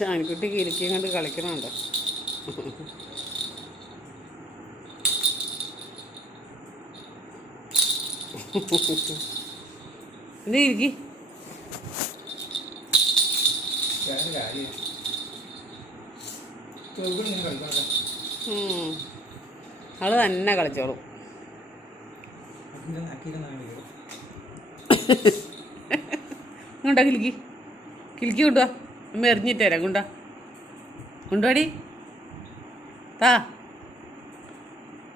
ചാനിക്കുട്ടി കിരിക്കും കൊണ്ട് കളിക്കണുണ്ടോ. എന്ത് ഇരിക്കി. അവൾ തന്നെ കളിച്ചോളൂ. ഇങ്ങോട്ടാ കിലിക്കി കിലിക്കി കൊണ്ടുവാ അമ്മ എറിഞ്ഞിട്ട് തരാം കൊണ്ടാ കൊണ്ടുപോടി താ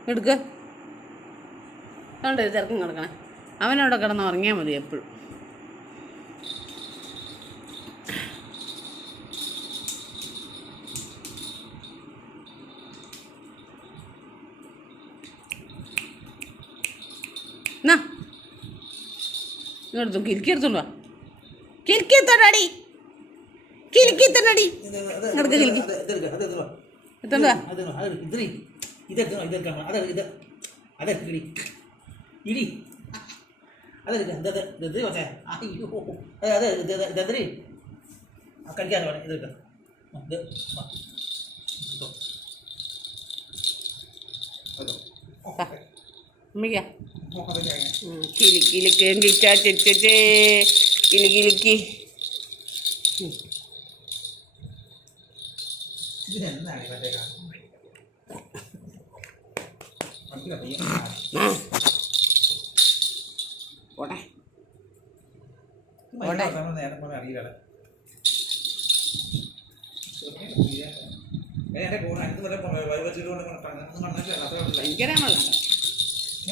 എടുക്ക കണ്ടോ തിരക്കും കിടക്കണേ. അവനവിടെ കിടന്ന് ഉറങ്ങിയാൽ മതി എപ്പോഴും. എന്നാ? ഇങ്ങോട്ട് കിരിക്കരുത്തുള്ളൂ എടുത്തോണ്ട് கிளிக்கி தண்ணடி நடக்க கிளிக்கி இடி அது இருக்கு. அந்த இது ஐயோ. அது அது இது இது அது கடிக்காத வேலை இது இருக்கு. இது மிக கிளி கிளி கேஞ்சிச்சா சிச்சே கிளி கிளிக்கி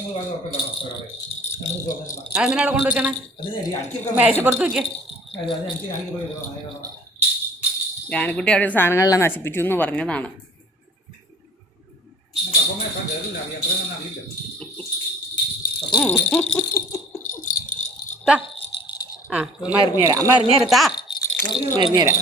വളരെ ഉറപ്പില്ലാണോ അതെന്തിനാ അവിടെ കൊണ്ടുവച്ചണേ അതിന് അടിക്കൊക്കെ മേശപ്പുറത്ത് വയ്ക്കേ. ജാനക്കുട്ടി അവിടെ സാധനങ്ങളെല്ലാം നശിപ്പിച്ചു എന്ന് പറഞ്ഞതാണ്. താ. ആ അമ്മ എറിഞ്ഞുതരാം അമ്മ എറിഞ്ഞുതരാം താ. എറിഞ്ഞുതരാം വരില്ല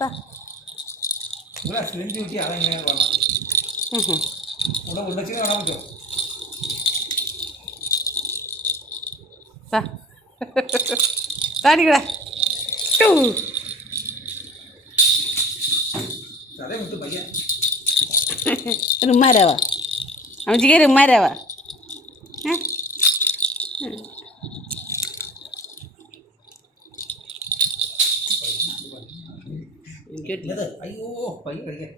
താ. ഇവിടെ പറഞ്ഞത്. ഇവിടെ ഉണ്ടച്ചിന് കാണാൻ പറ്റുമോ? താടിക്കട ടൂ. റിമ്മാരാവാ അമ്മച്ചിക്ക് റിമ്മാരാവാ ഏ? എനിക്ക് അയ്യോ പയ്യ കഴിക്കാൻ